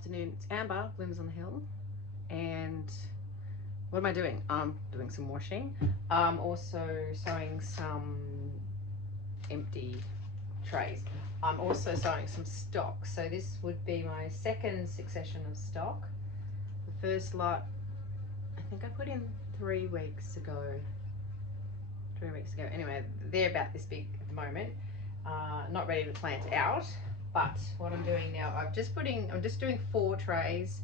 afternoon. It's Amber, Blooms on the Hill, and what am I doing? I'm doing some washing. I'm also sewing some empty trays. I'm also sewing some stock. So this would be my second succession of stock. The first lot, I think I put in 3 weeks ago. 3 weeks ago. Anyway, they're about this big at the moment. Not ready to plant out. But what I'm doing now, I'm just doing 4 trays,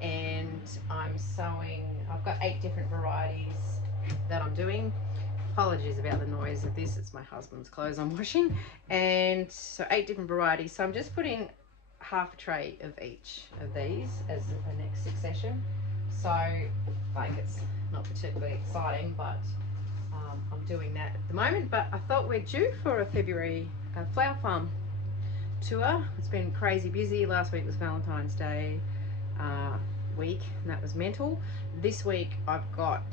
and I'm sewing. I've got 8 different varieties that I'm doing. Apologies about the noise of this, it's my husband's clothes I'm washing. And so 8 different varieties. So I'm just putting half a tray of each of these as the next succession. So like, it's not particularly exciting, but I'm doing that at the moment. But I thought we're due for a February flower farm tour. It's been crazy busy. Last week was Valentine's Day week, and that was mental. This week I've got,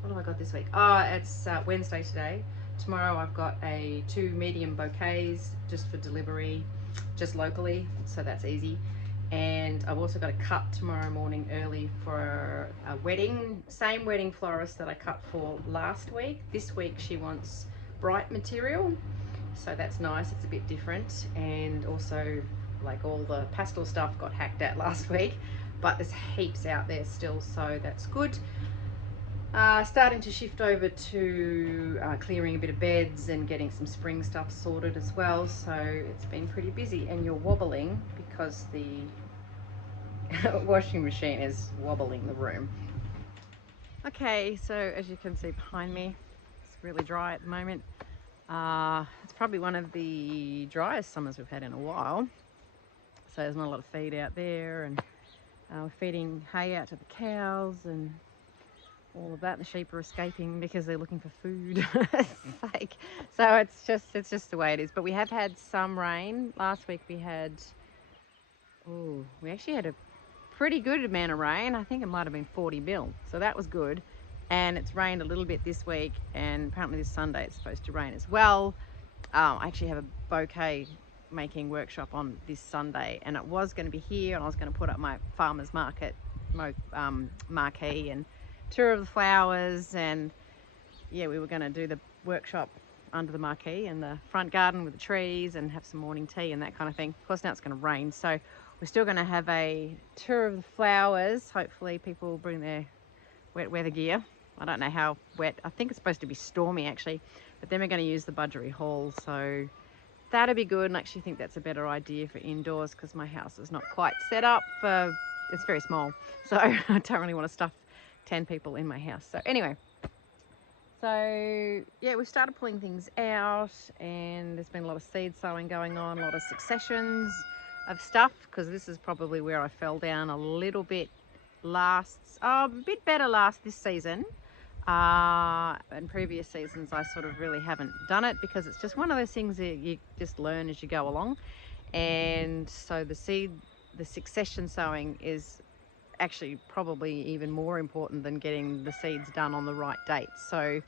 what have I got this week? It's Wednesday today. Tomorrow I've got 2 medium bouquets just for delivery, just locally, so that's easy. And I've also got a cut tomorrow morning early for a wedding, same wedding florist that I cut for last week. This week she wants bright material, so that's nice, it's a bit different. And also, like, all the pastel stuff got hacked at last week, but there's heaps out there still, so that's good. Starting to shift over to clearing a bit of beds and getting some spring stuff sorted as well, so it's been pretty busy. And you're wobbling because the washing machine is wobbling the room. Okay, so as you can see behind me, it's really dry at the moment. It's probably one of the driest summers we've had in a while, so there's not a lot of feed out there, and we're feeding hay out to the cows and all of that. The sheep are escaping because they're looking for food. Like, so it's just the way it is. But we have had some rain. Last week we actually had a pretty good amount of rain. I think it might have been 40 mil, so that was good. And it's rained a little bit this week, and apparently this Sunday it's supposed to rain as well. I actually have a bouquet making workshop on this Sunday, and it was going to be here, and I was going to put up my farmers market marquee and tour of the flowers, and yeah, we were going to do the workshop under the marquee in the front garden with the trees and have some morning tea and that kind of thing. Of course, now it's going to rain, so we're still going to have a tour of the flowers. Hopefully people will bring their wet weather gear. I don't know how wet. I think it's supposed to be stormy actually, but then we're going to use the Budgery Hall, so that'll be good. And I actually think that's a better idea for indoors, because my house is not quite set up for, it's very small, so I don't really want to stuff 10 people in my house. So anyway, so yeah, we started pulling things out, and there's been a lot of seed sowing going on, a lot of successions of stuff, because this is probably where I fell down a little bit a bit better this season. In previous seasons I sort of really haven't done it, because it's just one of those things that you just learn as you go along. And so the succession sowing is actually probably even more important than getting the seeds done on the right dates. So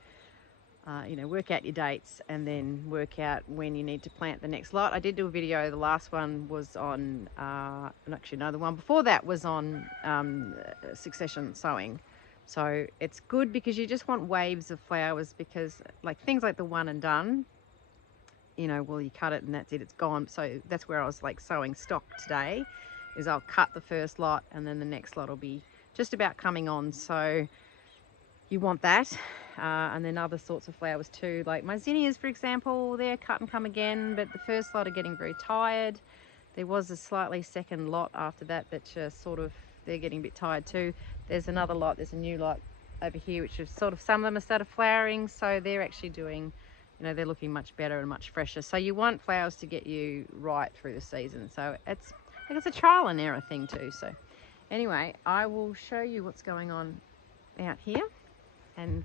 work out your dates and then work out when you need to plant the next lot. I did do a video, the last one was on the one before that was on succession sowing. So it's good because you just want waves of flowers, because like things like the one and done, well, you cut it and that's it, it's gone. So that's where I was like sowing stock today, is I'll cut the first lot and then the next lot will be just about coming on. So you want that. And then other sorts of flowers too, like my zinnias, for example, they're cut and come again, but the first lot are getting very tired. There was a slightly second lot after that just sort of, they're getting a bit tired too. There's another lot, there's a new lot over here, which is sort of, some of them have started flowering, so they're actually doing, they're looking much better and much fresher. So you want flowers to get you right through the season. So it's a trial and error thing too. So anyway, I will show you what's going on out here, and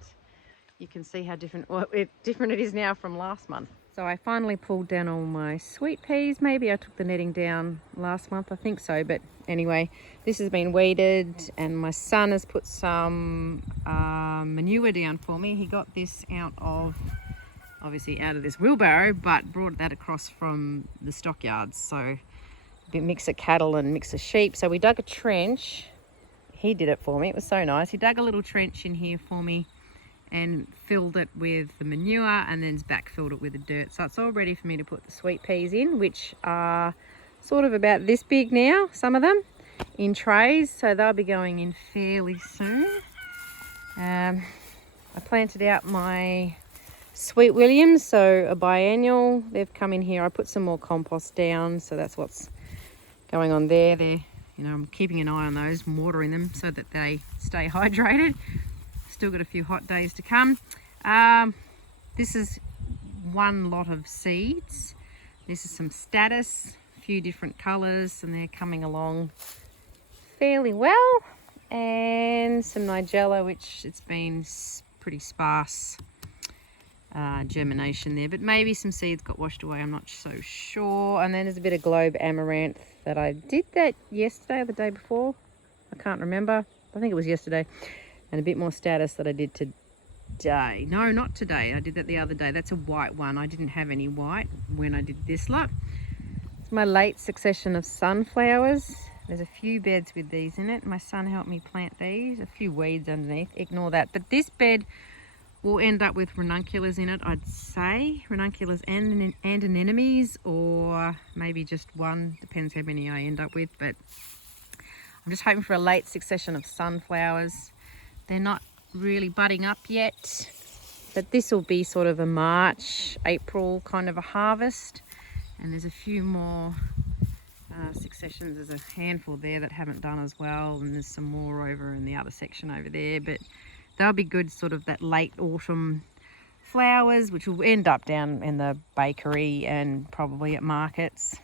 you can see how different it is now from last month. So I finally pulled down all my sweet peas. Maybe I took the netting down last month, I think so. But anyway, this has been weeded, and my son has put some manure down for me. He got this obviously out of this wheelbarrow, but brought that across from the stockyards. So mix of cattle and mix of sheep. So we dug a trench. He did it for me. It was so nice. He dug a little trench in here for me and filled it with the manure and then backfilled it with the dirt. So it's all ready for me to put the sweet peas in, which are sort of about this big now, some of them, in trays. So they'll be going in fairly soon. I planted out my Sweet Williams, so a biennial. They've come in here. I put some more compost down, so that's what's going on there. I'm keeping an eye on those and watering them so that they stay hydrated. Still got a few hot days to come. This is one lot of seeds. This is some status, a few different colours, and they're coming along fairly well. And some nigella, which it's been pretty sparse germination there, but maybe some seeds got washed away, I'm not so sure. And then there's a bit of globe amaranth that I did that yesterday or the day before, I can't remember. I think it was yesterday. And a bit more status that I did today. No, not today. I did that the other day. That's a white one. I didn't have any white when I did this lot. It's my late succession of sunflowers. There's a few beds with these in it. My son helped me plant these. A few weeds underneath. Ignore that. But this bed will end up with ranunculus in it, I'd say. Ranunculus and anemones, or maybe just one. Depends how many I end up with. But I'm just hoping for a late succession of sunflowers. They're not really budding up yet, but this will be sort of a March, April kind of a harvest. And there's a few more successions. There's a handful there that haven't done as well, and there's some more over in the other section over there, but they'll be good sort of that late autumn flowers, which will end up down in the bakery and probably at markets.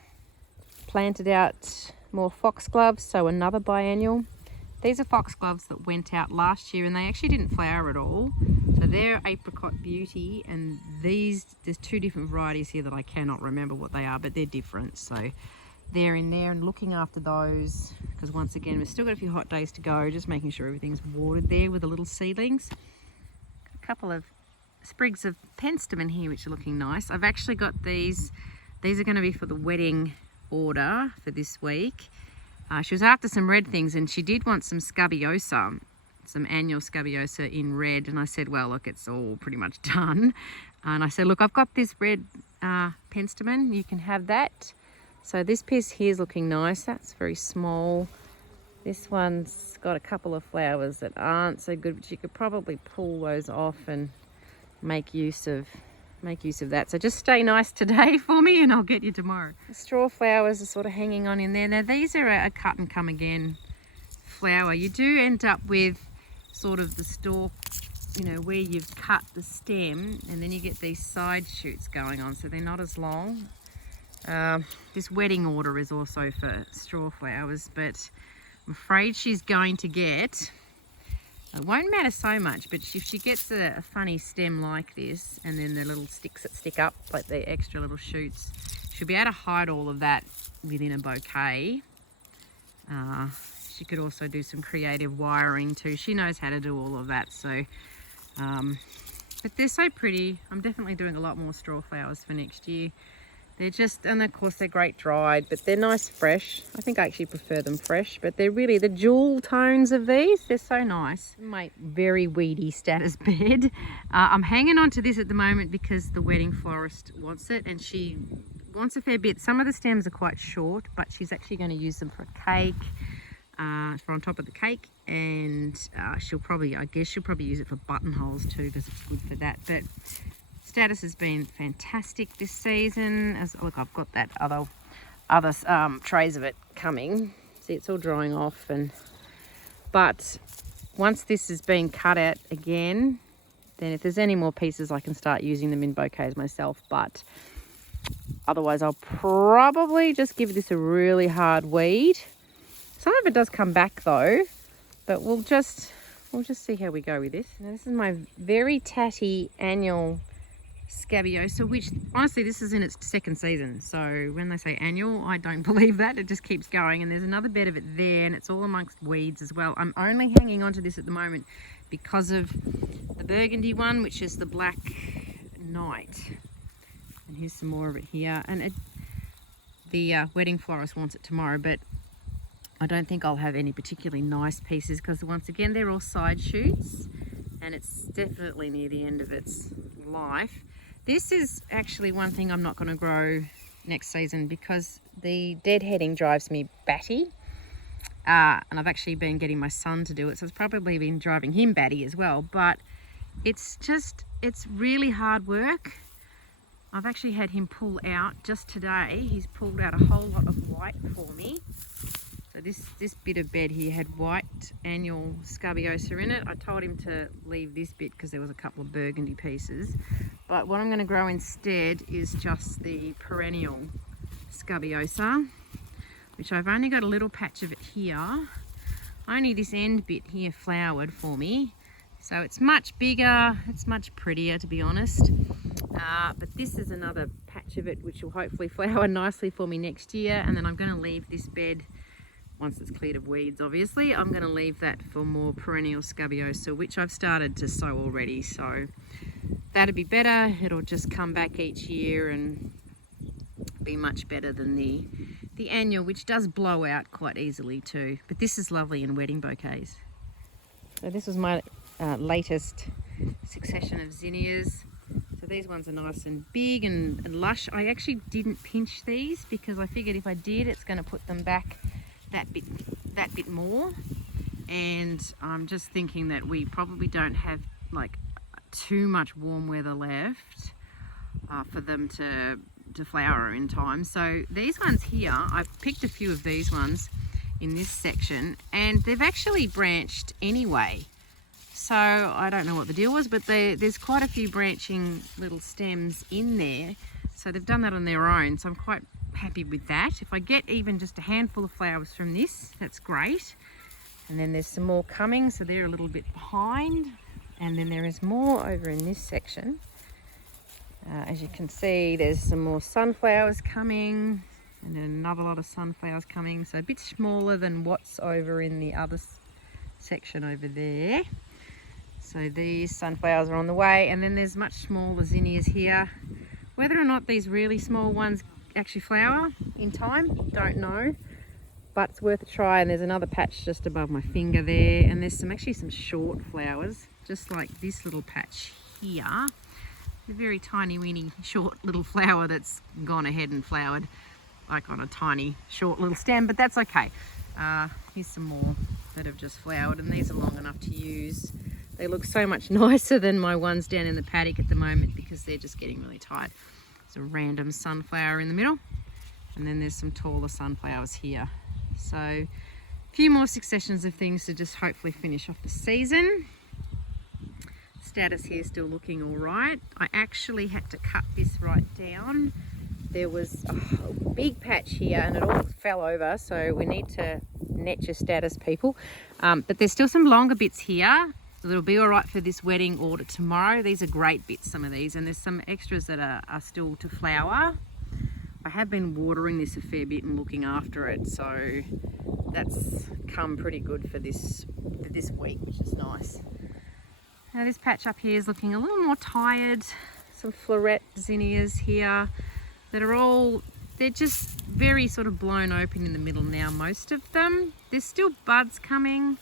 Planted out more foxgloves, so another biennial. These are foxgloves that went out last year and they actually didn't flower at all. So they're Apricot Beauty, and there's two different varieties here that I cannot remember what they are, but they're different. So they're in there and looking after those, because once again, we've still got a few hot days to go, just making sure everything's watered there with the little seedlings. A couple of sprigs of penstemon here, which are looking nice. I've actually got these are going to be for the wedding order for this week. She was after some red things and she did want some scabiosa, some annual scabiosa in red. And I said, well, look, it's all pretty much done. And I said, look, I've got this red penstemon, you can have that. So this piece here is looking nice. That's very small. This one's got a couple of flowers that aren't so good, but you could probably pull those off and make use of that. So just stay nice today for me and I'll get you tomorrow. The straw flowers are sort of hanging on in there. Now these are a cut and come again flower. You do end up with sort of the stalk, where you've cut the stem, and then you get these side shoots going on, so they're not as long. This wedding order is also for straw flowers, but I'm afraid she's going to get, it won't matter so much, but if she gets a funny stem like this, and then the little sticks that stick up, like the extra little shoots, she'll be able to hide all of that within a bouquet. She could also do some creative wiring too. She knows how to do all of that. So, but they're so pretty. I'm definitely doing a lot more straw flowers for next year. They're just, and of course they're great dried, but they're nice fresh. I think I actually prefer them fresh, but they're really the jewel tones of these. They're so nice. My very weedy status bed. I'm hanging on to this at the moment because the wedding florist wants it, and she wants a fair bit. Some of the stems are quite short, but she's actually going to use them for a cake, for on top of the cake, and she'll probably use it for buttonholes too, because it's good for that. But status has been fantastic this season. Look, I've got that other trays of it coming. See, it's all drying off, but once this has been cut out again, then if there's any more pieces, I can start using them in bouquets myself. But otherwise, I'll probably just give this a really hard weed. Some of it does come back though, but we'll just see how we go with this. Now, this is my very tatty annual scabiosa, which honestly this is in its second season, so when they say annual, I don't believe that. It just keeps going, and there's another bed of it there, and it's all amongst weeds as well. I'm only hanging on to this at the moment because of the burgundy one, which is the Black Knight, and here's some more of it here. And The wedding florist wants it tomorrow, but I don't think I'll have any particularly nice pieces because once again they're all side shoots and it's definitely near the end of its life. This is actually one thing I'm not going to grow next season because the deadheading drives me batty. And I've actually been getting my son to do it, so it's probably been driving him batty as well, but it's really hard work. I've actually had him pull out just today. He's pulled out a whole lot of white for me. So this bit of bed here had white annual scabiosa in it. I told him to leave this bit because there was a couple of burgundy pieces. But what I'm going to grow instead is just the perennial scabiosa, which I've only got a little patch of it here. Only this end bit here flowered for me. So it's much bigger, it's much prettier to be honest. But this is another patch of it which will hopefully flower nicely for me next year. And then I'm going to leave this bed, once it's cleared of weeds obviously, I'm going to leave that for more perennial scabiosa, which I've started to sow already. So that'd be better. It'll just come back each year and be much better than the annual, which does blow out quite easily too. But this is lovely in wedding bouquets. So this was my latest succession of zinnias. So these ones are nice and big and lush. I actually didn't pinch these because I figured if I did, it's going to put them back that bit more. And I'm just thinking that we probably don't have like too much warm weather left for them to flower in time. So these ones here, I've picked a few of these ones in this section and they've actually branched anyway. So I don't know what the deal was, but there's quite a few branching little stems in there. So they've done that on their own. So I'm quite happy with that. If I get even just a handful of flowers from this, that's great. And then there's some more coming, so they're a little bit behind. And then there is more over in this section. As you can see, there's some more sunflowers coming and then another lot of sunflowers coming. So a bit smaller than what's over in the other section over there. So these sunflowers are on the way, and then there's much smaller zinnias here. Whether or not these really small ones actually flower in time, don't know, but it's worth a try. And there's another patch just above my finger there, and there's actually some short flowers, just like this little patch here. A very tiny weeny short little flower that's gone ahead and flowered like on a tiny short little stem, but that's okay. Here's some more that have just flowered, and these are long enough to use. They look so much nicer than my ones down in the paddock at the moment because they're just getting really tight. There's a random sunflower in the middle, and then there's some taller sunflowers here. So a few more successions of things to just hopefully finish off the season. Status here still looking all right. I actually had to cut this right down. There was a big patch here and it all fell over, so we need to net your status, people. But there's still some longer bits here. So it'll be all right for this wedding order tomorrow. These are great bits, some of these, and there's some extras that are still to flower. I have been watering this a fair bit and looking after it, so that's come pretty good for this week, which is nice. Now this patch up here is looking a little more tired. Some floret zinnias here that are all, they're just very sort of blown open in the middle now, most of them. There's still buds coming.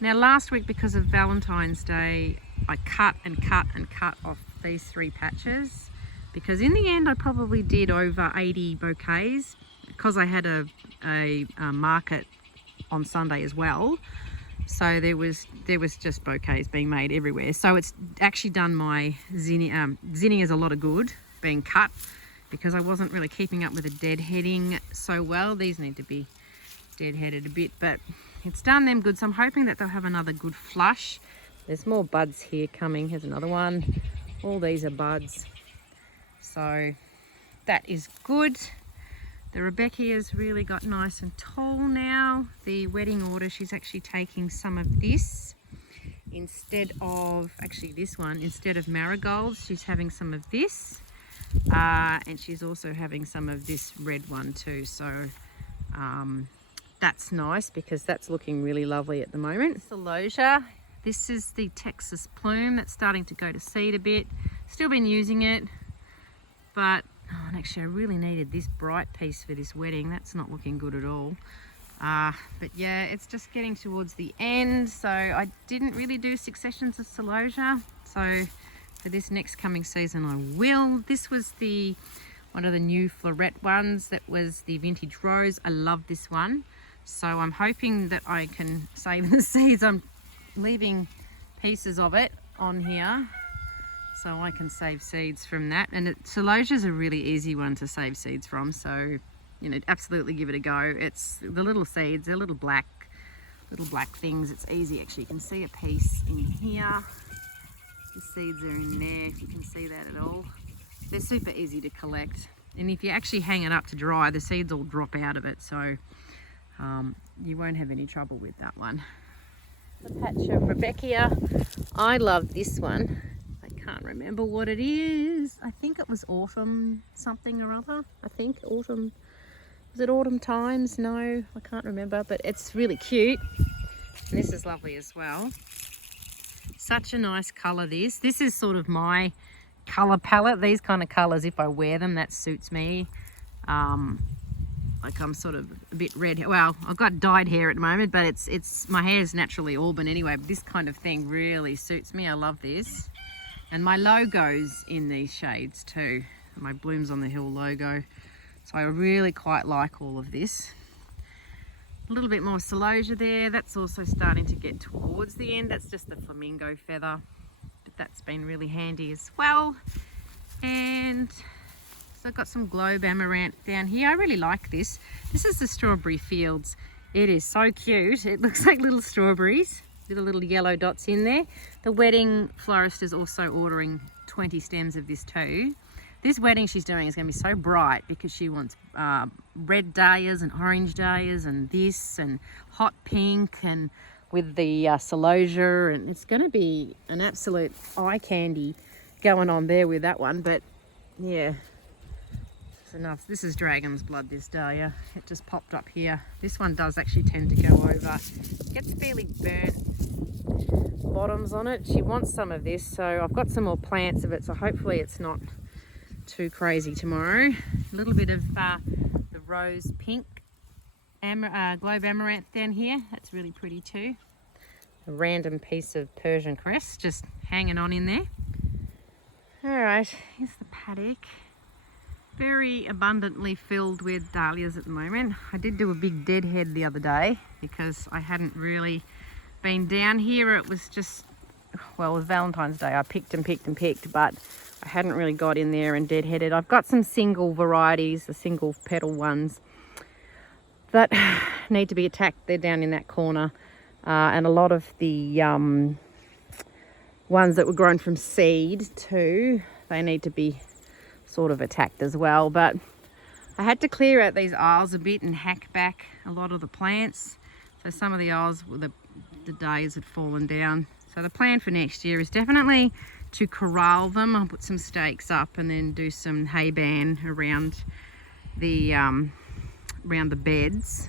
Now last week, because of Valentine's Day, I cut and cut and cut off these 3 patches because in the end I probably did over 80 bouquets because I had a market on Sunday as well. So there was just bouquets being made everywhere. So it's actually done my zinnias a lot of good being cut because I wasn't really keeping up with the deadheading so well. These need to be deadheaded a bit, but it's done them good. So I'm hoping that they'll have another good flush. There's more buds here coming. Here's another one. All these are buds. So that is good. The Rebecca's really got nice and tall now. The wedding order, she's actually taking some of this instead of, actually this one, instead of marigolds, she's having some of this. And she's also having some of this red one too. So that's nice because that's looking really lovely at the moment. Celosia. This is the Texas plume that's starting to go to seed a bit. Still been using it, but Oh, and actually I really needed this bright piece for this wedding. That's not looking good at all. But yeah, it's just getting towards the end, so I didn't really do successions of celosia. So for this next coming season I will. This was one of the new floret ones. That was the vintage rose. I love this one. So I'm hoping that I can save the seeds. I'm leaving pieces of it on here so I can save seeds from that. And celosia is a really easy one to save seeds from, so you know, absolutely give it a go. It's the little seeds, they're little black things. It's easy. Actually, you can see a piece in here. The seeds are in there, if you can see that at all. They're super easy to collect, and if you actually hang it up to dry, the seeds all drop out of it, so you won't have any trouble with that one. The patch of Rebecca. I love this one. I can't remember what it is. I think it was autumn something or other. I think autumn. Was it autumn times? No, I can't remember, but it's really cute. And this is lovely as well. Such a nice colour this. This is sort of my colour palette. These kind of colours, if I wear them, that suits me. Like I'm sort of a bit red. Well, I've got dyed hair at the moment, but it's my hair is naturally auburn anyway. But this kind of thing really suits me. I love this. And my logo's in these shades too. My Blooms on the Hill logo. So I really quite like all of this. A little bit more celosia there. That's also starting to get towards the end. That's just the flamingo feather. But that's been really handy as well. And so I've got some globe amaranth down here. I really like this. This is the strawberry fields. It is so cute. It looks like little strawberries with the little yellow dots in there. The wedding florist is also ordering 20 stems of this too. This wedding she's doing is going to be so bright because she wants red dahlias and orange dahlias and this and hot pink and with the celosia, and it's going to be an absolute eye candy going on there with that one. But yeah, it's enough. This is dragon's blood, this dahlia. It just popped up here. This one does actually tend to go over. It gets fairly burnt bottoms on it. She wants some of this, so I've got some more plants of it, so hopefully it's not too crazy tomorrow. A little bit of the rose pink globe amaranth down here. That's really pretty too. A random piece of Persian cress just hanging on in there. Alright, here's the paddock. Very abundantly filled with dahlias at the moment. I did do a big deadhead the other day because I hadn't really been down here. It was just, well, it was Valentine's Day. I picked and picked and picked, but I hadn't really got in there and deadheaded. I've got some single varieties, the single petal ones that need to be attacked. They're down in that corner. And a lot of the ones that were grown from seed too, they need to be sort of attacked as well. But I had to clear out these aisles a bit and hack back a lot of the plants. So some of the aisles, the days had fallen down. So the plan for next year is definitely to corral them. I'll put some stakes up and then do some hay band around the beds.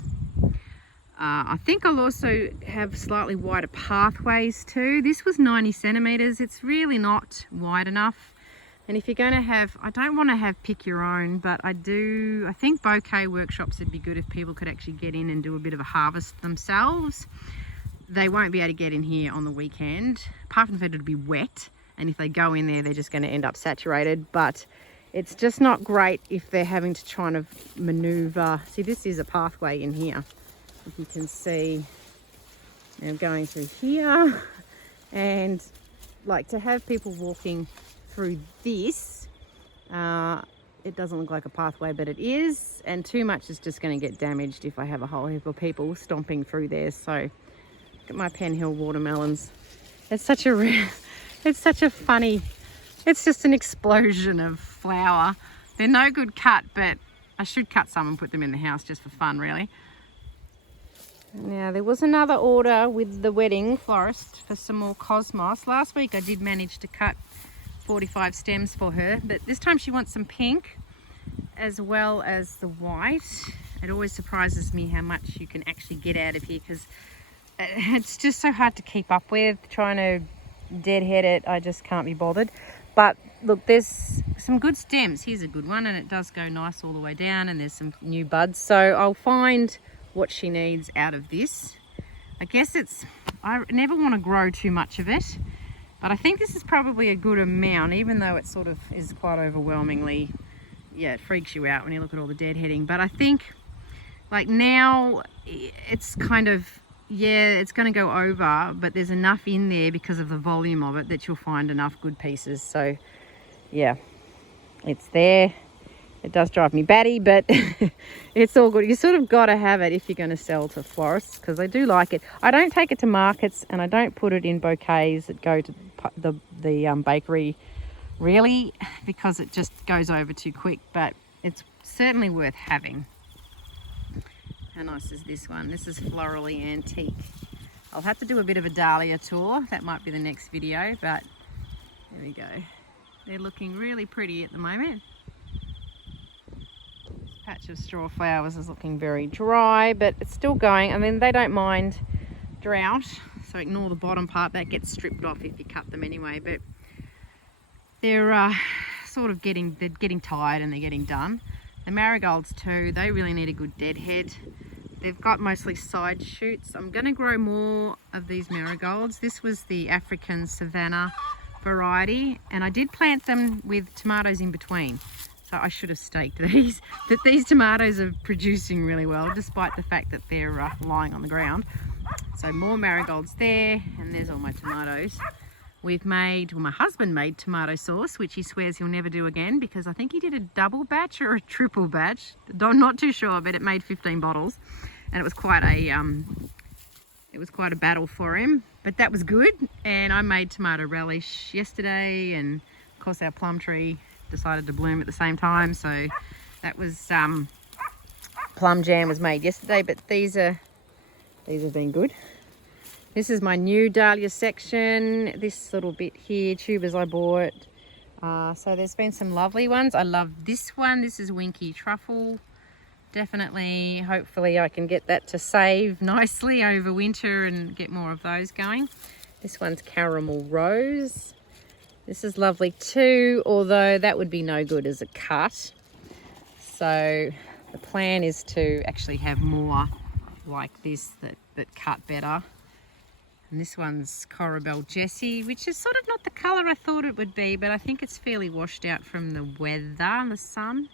I think I'll also have slightly wider pathways too. This was 90 centimeters. It's really not wide enough. And if you're going to have, I don't want to have pick your own, but I think bouquet workshops would be good if people could actually get in and do a bit of a harvest themselves. They won't be able to get in here on the weekend, apart from the fact it'll be wet. And if they go in there, they're just going to end up saturated. But it's just not great if they're having to try to maneuver. See, this is a pathway in here. If you can see, I'm going through here. And like to have people walking through this, it doesn't look like a pathway, but it is. And too much is just going to get damaged if I have a whole heap of people stomping through there. So look at my Penn Hill watermelons. It's such a funny, it's just an explosion of flower. They're no good cut, but I should cut some and put them in the house just for fun, really. Now, there was another order with the wedding florist for some more cosmos. Last week I did manage to cut 45 stems for her, but this time she wants some pink as well as the white. It always surprises me how much you can actually get out of here because it's just so hard to keep up with. Trying to deadhead it, I just can't be bothered. But look, there's some good stems. Here's a good one, and it does go nice all the way down, and there's some new buds. So I'll find what she needs out of this. I guess I never want to grow too much of it, but I think this is probably a good amount, even though it sort of is quite overwhelmingly, yeah, it freaks you out when you look at all the deadheading. But I think like now it's kind of, yeah, it's going to go over, but there's enough in there because of the volume of it that you'll find enough good pieces. So yeah, it's there. It does drive me batty, but it's all good. You sort of got to have it if you're going to sell to florists, because they do like it. I don't take it to markets, and I don't put it in bouquets that go to the bakery, really, because it just goes over too quick, but it's certainly worth having. How nice is this one? This is Florally Antique. I'll have to do a bit of a Dahlia tour. That might be the next video, but there we go. They're looking really pretty at the moment. Patch of straw flowers is looking very dry, but it's still going. I mean, they don't mind drought, so ignore the bottom part. That gets stripped off if you cut them anyway, but they're sort of getting tired and they're getting done. The marigolds too, they really need a good deadhead. They've got mostly side shoots. I'm going to grow more of these marigolds. This was the African Savannah variety, and I did plant them with tomatoes in between. So I should have staked these, that these tomatoes are producing really well, despite the fact that they're lying on the ground. So more marigolds there, and there's all my tomatoes. We've made, well, my husband made tomato sauce, which he swears he'll never do again, because I think he did a double batch or a triple batch. I'm not too sure, but it made 15 bottles, and it was quite a battle for him. But that was good, and I made tomato relish yesterday, and of course our plum tree decided to bloom at the same time, so that was plum jam was made yesterday. But these have been good. This is my new dahlia section. This little bit here, tubers I bought. So there's been some lovely ones. I love this one. This is Winky Truffle. Definitely, hopefully I can get that to save nicely over winter and get more of those going. This one's Caramel Rose. This is lovely too, although that would be no good as a cut. So the plan is to actually have more like this that cut better. And this one's Corabelle Jessie, which is sort of not the colour I thought it would be, but I think it's fairly washed out from the weather and the sun.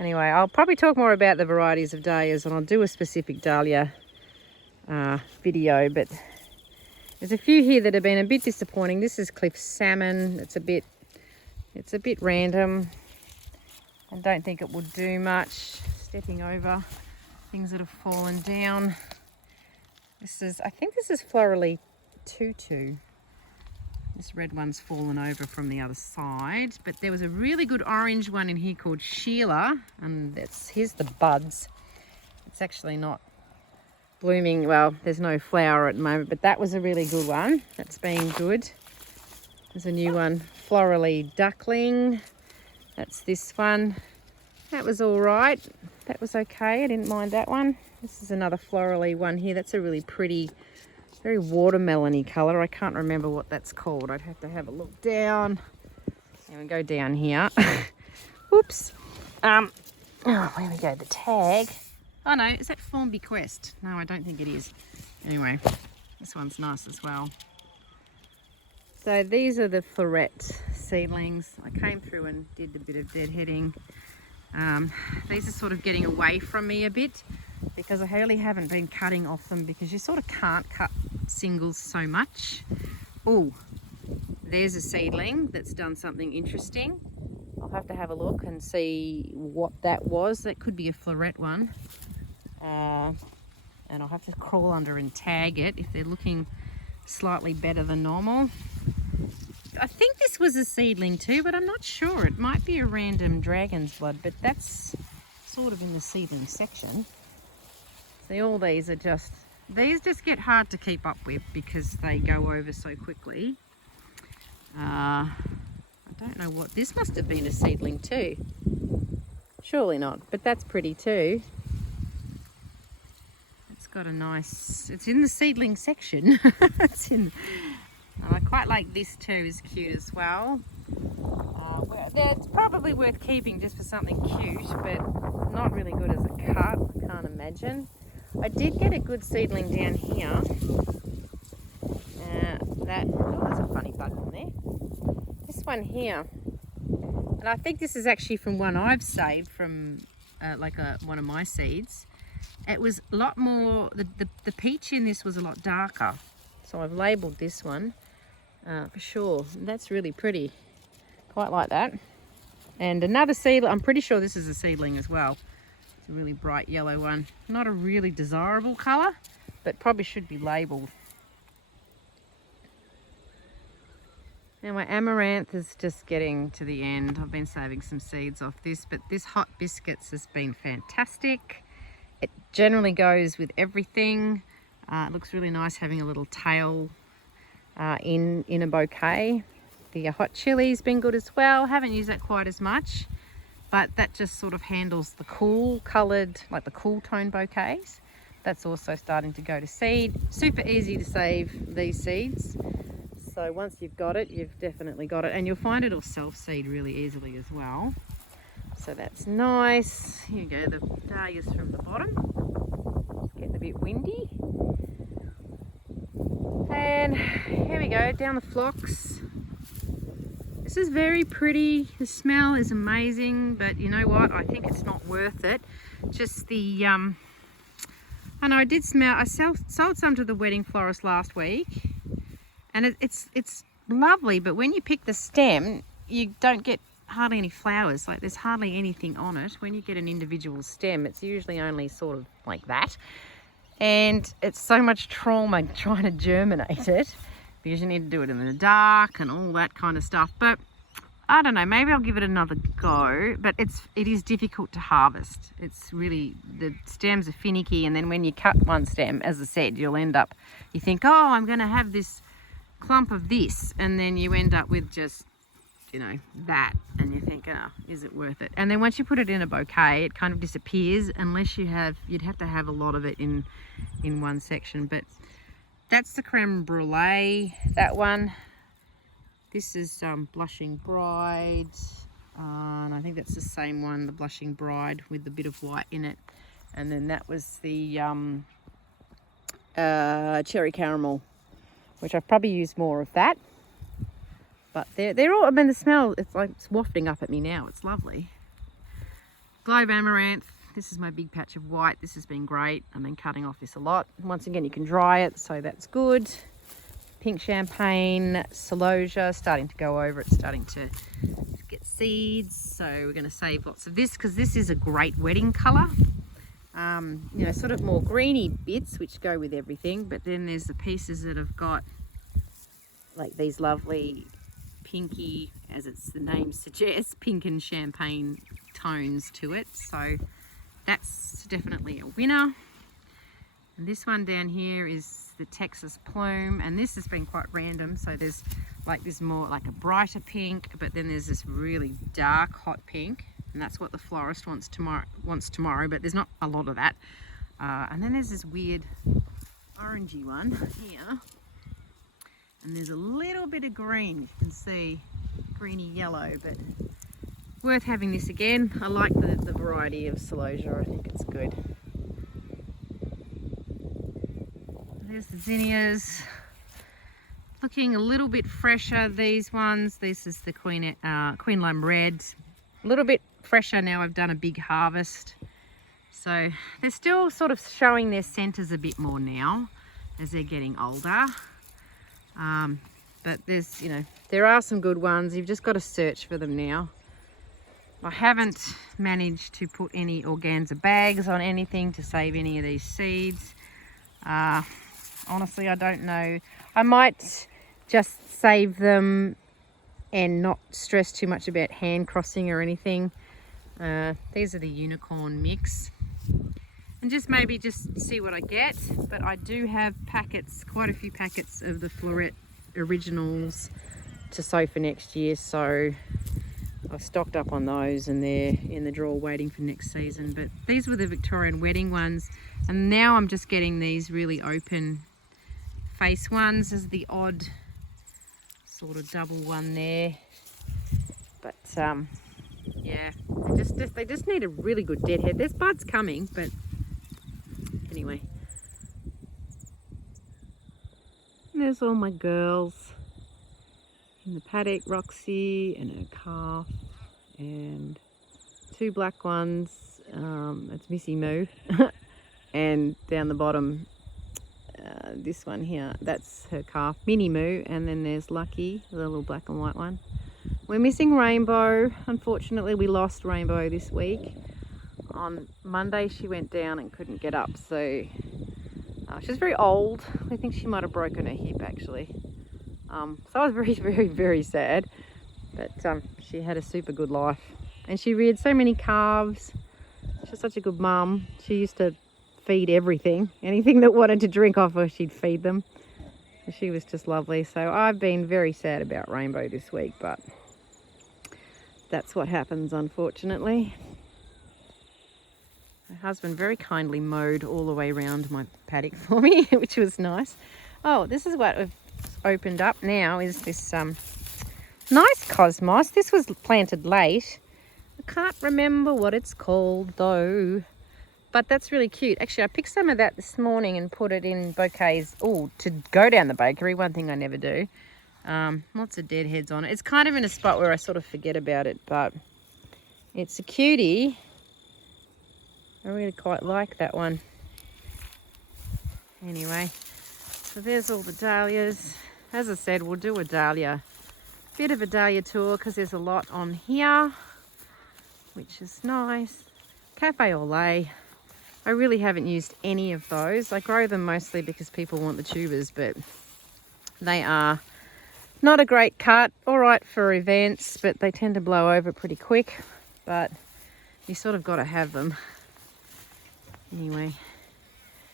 Anyway, I'll probably talk more about the varieties of dahlias, and I'll do a specific dahlia video, but there's a few here that have been a bit disappointing. This is Cliff Salmon. It's a bit random. I don't think it would do much. Stepping over things that have fallen down. I think this is Florally Tutu. This red one's fallen over from the other side, but there was a really good orange one in here called Sheila, and here's the buds. It's actually not blooming. Well, there's no flower at the moment, but that was a really good one. That's been good. There's a new one, Florally Duckling. That's this one. That was all right. That was okay. I didn't mind that one. This is another florally one here. That's a really pretty, very watermelony colour. I can't remember what that's called. I'd have to have a look down. And we go down here. Oops. Oh, there we go. The tag. Oh no, is that Formby Quest? No, I don't think it is. Anyway, this one's nice as well. So these are the floret seedlings. I came through and did a bit of deadheading. These are sort of getting away from me a bit because I really haven't been cutting off them, because you sort of can't cut singles so much. Oh, there's a seedling that's done something interesting. I'll have to have a look and see what that was. That could be a floret one. And I'll have to crawl under and tag it if they're looking slightly better than normal. I think this was a seedling too, but I'm not sure. It might be a random dragon's blood, but that's sort of in the seedling section. See, all these just get hard to keep up with because they go over so quickly. I don't know what, this must have been a seedling too. Surely not, but that's pretty too. It's got a nice, it's in the seedling section. And I quite like this too, is cute as well. It's probably worth keeping just for something cute, but not really good as a cut, I can't imagine. I did get a good seedling down here. There's a funny bug on there. This one here, and I think this is actually from one I've saved from one of my seeds. It was a lot more, the peach in this was a lot darker. So I've labelled this one for sure. That's really pretty. Quite like that. And another seedling, I'm pretty sure this is a seedling as well. It's a really bright yellow one. Not a really desirable colour, but probably should be labelled. Now my amaranth is just getting to the end. I've been saving some seeds off this, but this hot biscuits has been fantastic. It generally goes with everything. It looks really nice having a little tail in a bouquet. The hot chili's been good as well. Haven't used that quite as much, but that just sort of handles the cool coloured, like the cool tone bouquets. That's also starting to go to seed. Super easy to save these seeds. So once you've got it, you've definitely got it. And you'll find it'll self-seed really easily as well. So that's nice. Here you go, the dahlias from the bottom. It's getting a bit windy. And here we go, down the phlox. This is very pretty. The smell is amazing, but you know what? I think it's not worth it. Just the, I know I did smell, I sold some to the wedding florist last week. And it's lovely, but when you pick the stem, you don't get hardly any flowers. Like there's hardly anything on it. When you get an individual stem, it's usually only sort of like that. And it's so much trauma trying to germinate it because you need to do it in the dark and all that kind of stuff. But I don't know, maybe I'll give it another go. But it is difficult to harvest. It's really, the stems are finicky, and then when you cut one stem, as I said, you'll end up, you think, oh, I'm going to have this clump of this, and then you end up with just, you know, that, and you think, oh, is it worth it? And then once you put it in a bouquet, it kind of disappears unless you'd have to have a lot of it in one section. But that's the creme brulee, that one. This is blushing bride, and I think that's the same one, the blushing bride with the bit of white in it. And then that was the cherry caramel, which I've probably used more of that. But they're all, I mean, the smell, it's like it's wafting up at me now. It's lovely. Globe amaranth. This is my big patch of white. This has been great. I've been cutting off this a lot. Once again, you can dry it, so that's good. Pink champagne, celosia, starting to go over. It's starting to get seeds. So we're going to save lots of this because this is a great wedding colour. You know, sort of more greeny bits which go with everything, but then there's the pieces that have got like these lovely pinky, as the name suggests, pink and champagne tones to it. So that's definitely a winner. And this one down here is the Texas plume, and this has been quite random. So there's like this more like a brighter pink, but then there's this really dark hot pink. And that's what the florist wants tomorrow, but there's not a lot of that. And then there's this weird orangey one here. And there's a little bit of green, you can see, greeny yellow, but worth having this again. I like the variety of celosia, I think it's good. There's the zinnias. Looking a little bit fresher, these ones. This is the Queen Lime Red. A little bit fresher now. I've done a big harvest, so they're still sort of showing their centers a bit more now as they're getting older, but there's, you know, there are some good ones. You've just got to search for them now. I haven't managed to put any organza bags on anything to save any of these seeds. Honestly, I don't know. I might just save them and not stress too much about hand crossing or anything. These are the unicorn mix, and just maybe just see what I get. But I do have packets, quite a few packets of the Floret originals to sow for next year, so I've stocked up on those and they're in the drawer waiting for next season. But these were the Victorian wedding ones, and now I'm just getting these really open face ones as the odd sort of double one there. But yeah, they just need a really good deadhead. There's buds coming, but anyway. And there's all my girls in the paddock, Roxy and her calf, and 2 black ones. That's Missy Moo. And down the bottom, this one here, that's her calf, Minnie Moo. And then there's Lucky, the little black and white one. We're missing Rainbow. Unfortunately, we lost Rainbow this week. On Monday, she went down and couldn't get up. So she's very old. I think she might have broken her hip, actually. So I was very, very, very sad. But she had a super good life. And she reared so many calves. She's such a good mum. She used to feed everything. Anything that wanted to drink off her, she'd feed them. And she was just lovely. So I've been very sad about Rainbow this week, but that's what happens, unfortunately. My husband very kindly mowed all the way around my paddock for me, which was nice. Oh, this is what we've opened up now, is this nice cosmos. This was planted late. I can't remember what it's called though, but that's really cute. Actually, I picked some of that this morning and put it in bouquets. Oh, to go down the bakery, one thing I never do. Lots of deadheads on it. It's kind of in a spot where I sort of forget about it, but it's a cutie. I really quite like that one. Anyway, so there's all the dahlias. As I said, we'll do a bit of a dahlia tour because there's a lot on here, which is nice. Cafe au lait. I really haven't used any of those. I grow them mostly because people want the tubers, but they are not a great cut. All right for events, but they tend to blow over pretty quick. But you sort of got to have them. Anyway,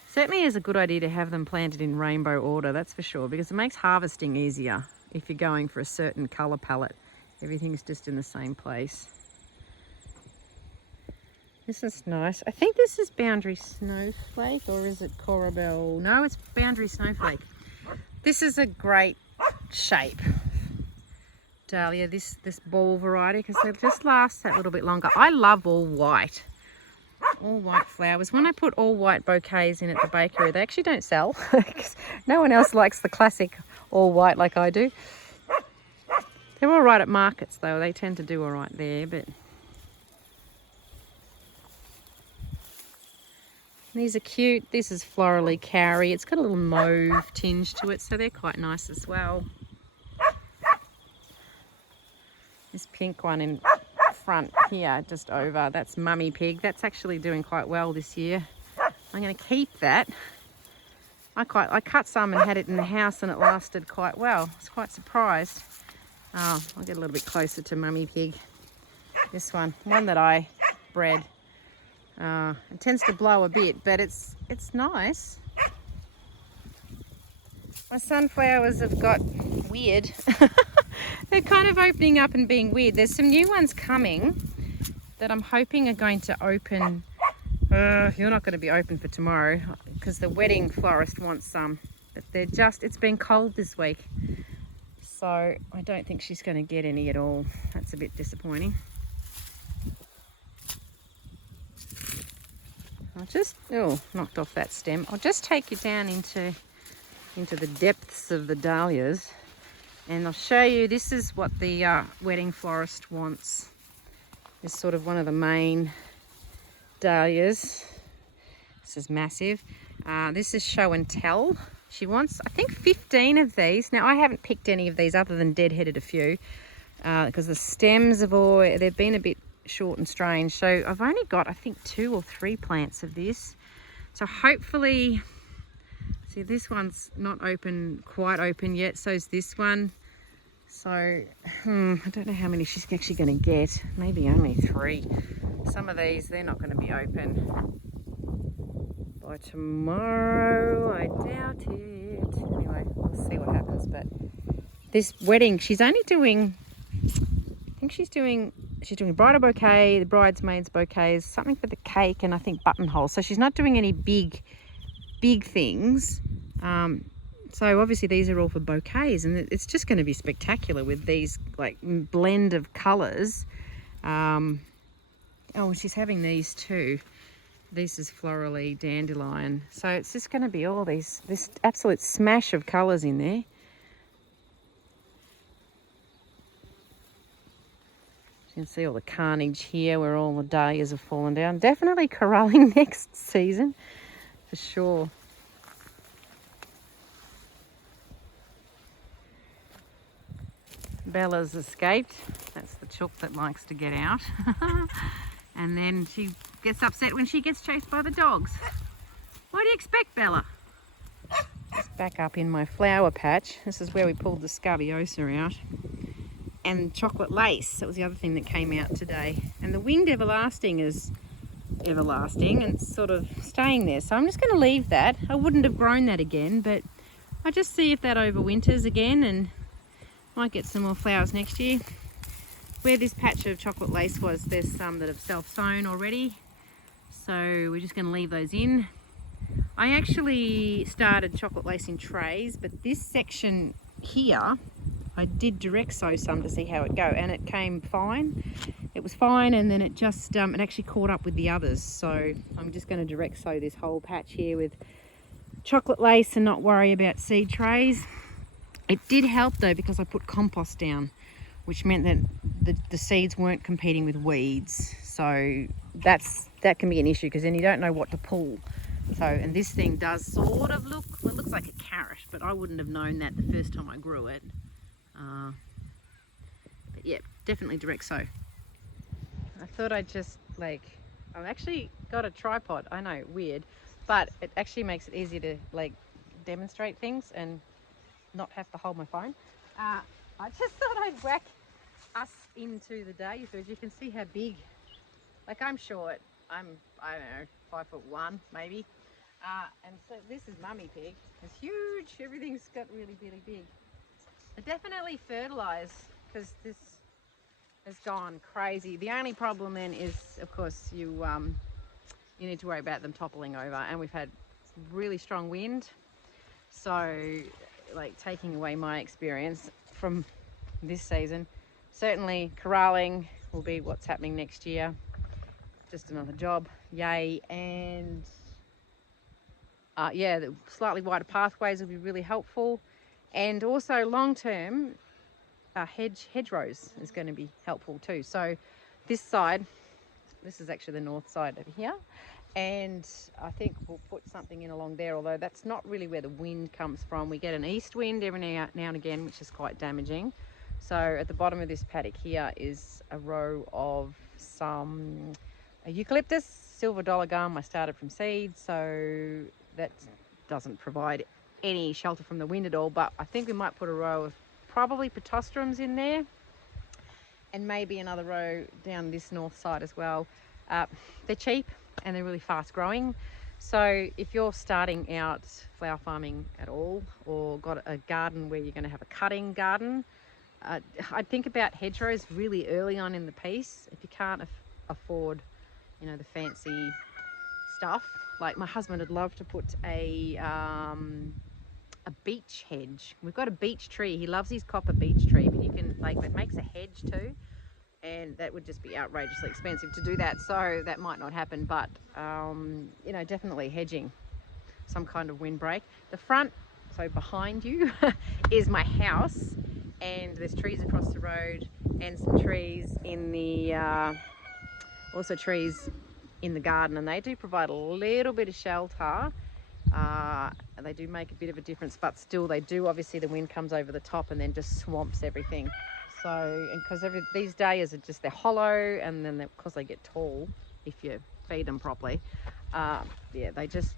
certainly is a good idea to have them planted in rainbow order, that's for sure, because it makes harvesting easier if you're going for a certain colour palette. Everything's just in the same place. This is nice. I think this is boundary snowflake, or is it Corabelle? No, it's boundary snowflake. This is a great shape dahlia, this ball variety, because they just last that little bit longer. I love all white flowers. When I put all white bouquets in at the bakery, they actually don't sell because no one else likes the classic all white like I do. They're all right at markets though. They tend to do all right there, but these are cute. This is florally cowrie. It's got a little mauve tinge to it, so they're quite nice as well. This pink one in front here, just over, that's Mummy Pig. That's actually doing quite well this year. I'm going to keep that. I cut some and had it in the house and it lasted quite well. I was quite surprised. Oh, I'll get a little bit closer to Mummy Pig. This one that I bred. It tends to blow a bit, but it's nice. My sunflowers have got weird. They're kind of opening up and being weird. There's some new ones coming that I'm hoping are going to open. You're not going to be open for tomorrow because the wedding florist wants some. But it's been cold this week. So I don't think she's going to get any at all. That's a bit disappointing. I'll just, knocked off that stem. I'll just take you down into the depths of the dahlias. And I'll show you, this is what the wedding florist wants. It's sort of one of the main dahlias. This is massive. This is show and tell. She wants, I think, 15 of these. Now, I haven't picked any of these other than deadheaded a few because the stems they've been a bit short and strange. So I've only got, I think, 2 or 3 plants of this. So hopefully... See, this one's not quite open yet, so is this one. So, I don't know how many she's actually going to get. Maybe only 3. Some of these, they're not going to be open by tomorrow. I doubt it. Anyway, we'll see what happens. But this wedding, she's only doing, I think she's doing bridal bouquet, the bridesmaids bouquets, something for the cake, and I think buttonholes. So she's not doing any big things. So obviously these are all for bouquets, and it's just going to be spectacular with these like blend of colours. Oh, she's having these too. This is florally dandelion. So it's just going to be all this absolute smash of colours in there. You can see all the carnage here where all the dahlias have fallen down. Definitely corralling next season, for sure. Bella's escaped. That's the chook that likes to get out. And then she gets upset when she gets chased by the dogs. What do you expect, Bella? Just back up in my flower patch. This is where we pulled the scabiosa out. And chocolate lace, that was the other thing that came out today. And the winged everlasting is everlasting and it's sort of staying there. So I'm just going to leave that. I wouldn't have grown that again, but I'll just see if that overwinters again and might get some more flowers next year. Where this patch of chocolate lace was, there's some that have self-sown already. So we're just going to leave those in. I actually started chocolate lace in trays, but this section here, I did direct sow some to see how it go, and it came fine. It was fine, and then it just it actually caught up with the others. So I'm just going to direct sow this whole patch here with chocolate lace and not worry about seed trays. It did help though because I put compost down, which meant that the seeds weren't competing with weeds. So that can be an issue because then you don't know what to pull. So, and this thing does sort of look, well, it looks like a carrot, but I wouldn't have known that the first time I grew it. But yeah, definitely direct sow. I thought I'd just I've actually got a tripod. I know, weird, but it actually makes it easier to demonstrate things and not have to hold my phone. I just thought I'd whack us into the day. So as you can see how big, I'm short. I don't know, 5'1" maybe. And so this is Mummy Pig. It's huge. Everything's got really, really big. I definitely fertilise because this has gone crazy. The only problem then is, of course, you need to worry about them toppling over, and we've had really strong wind. So, taking away my experience from this season, certainly corralling will be what's happening next year. Just another job, yay! And yeah, the slightly wider pathways will be really helpful, and also long term, hedgerows is going to be helpful too. So this side, this is actually the north side over here, and I think we'll put something in along there, although that's not really where the wind comes from. We get an east wind every now and again, which is quite damaging. So at the bottom of this paddock here is a row of some eucalyptus, silver dollar gum. I started from seed, so that doesn't provide any shelter from the wind at all, but I think we might put a row of probably pitostrums in there, and maybe another row down this north side as well. They're cheap and they're really fast growing. So if you're starting out flower farming at all, or got a garden where you're going to have a cutting garden, I'd think about hedgerows really early on in the piece. If you can't afford, the fancy stuff, like my husband would love to put a beech hedge. We've got a beech tree. He loves his copper beech tree, but you can that makes a hedge too, and that would just be outrageously expensive to do that. So that might not happen, but definitely hedging, some kind of windbreak. The front, so behind you, is my house, and there's trees across the road and some trees in the also trees in the garden, and they do provide a little bit of shelter. They do make a bit of a difference, but still they do, obviously the wind comes over the top and then just swamps everything. So, and because these dahlias are they're hollow, and then because they get tall, if you feed them properly, yeah, they just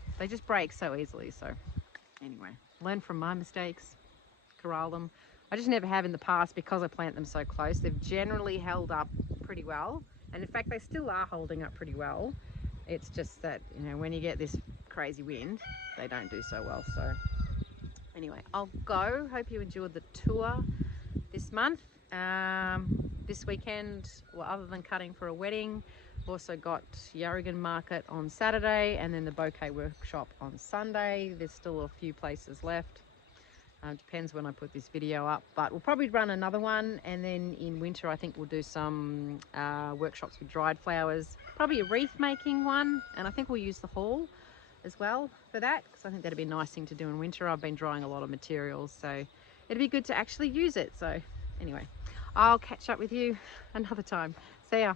break so easily. So anyway, learn from my mistakes, corral them. I just never have in the past because I plant them so close. They've generally held up pretty well, and in fact they still are holding up pretty well. It's just that, when you get this crazy wind, they don't do so well. So anyway, I'll go. Hope you enjoyed the tour this month. This weekend, well, other than cutting for a wedding, also got Yarragon Market on Saturday, and then the bouquet workshop on Sunday. There's still a few places left. Depends when I put this video up, but we'll probably run another one, and then in winter I think we'll do some workshops with dried flowers, probably a wreath making one, and I think we'll use the hall as well for that, because I think that'd be a nice thing to do in winter. I've been drying a lot of materials, so it'd be good to actually use it. So anyway, I'll catch up with you another time. See ya.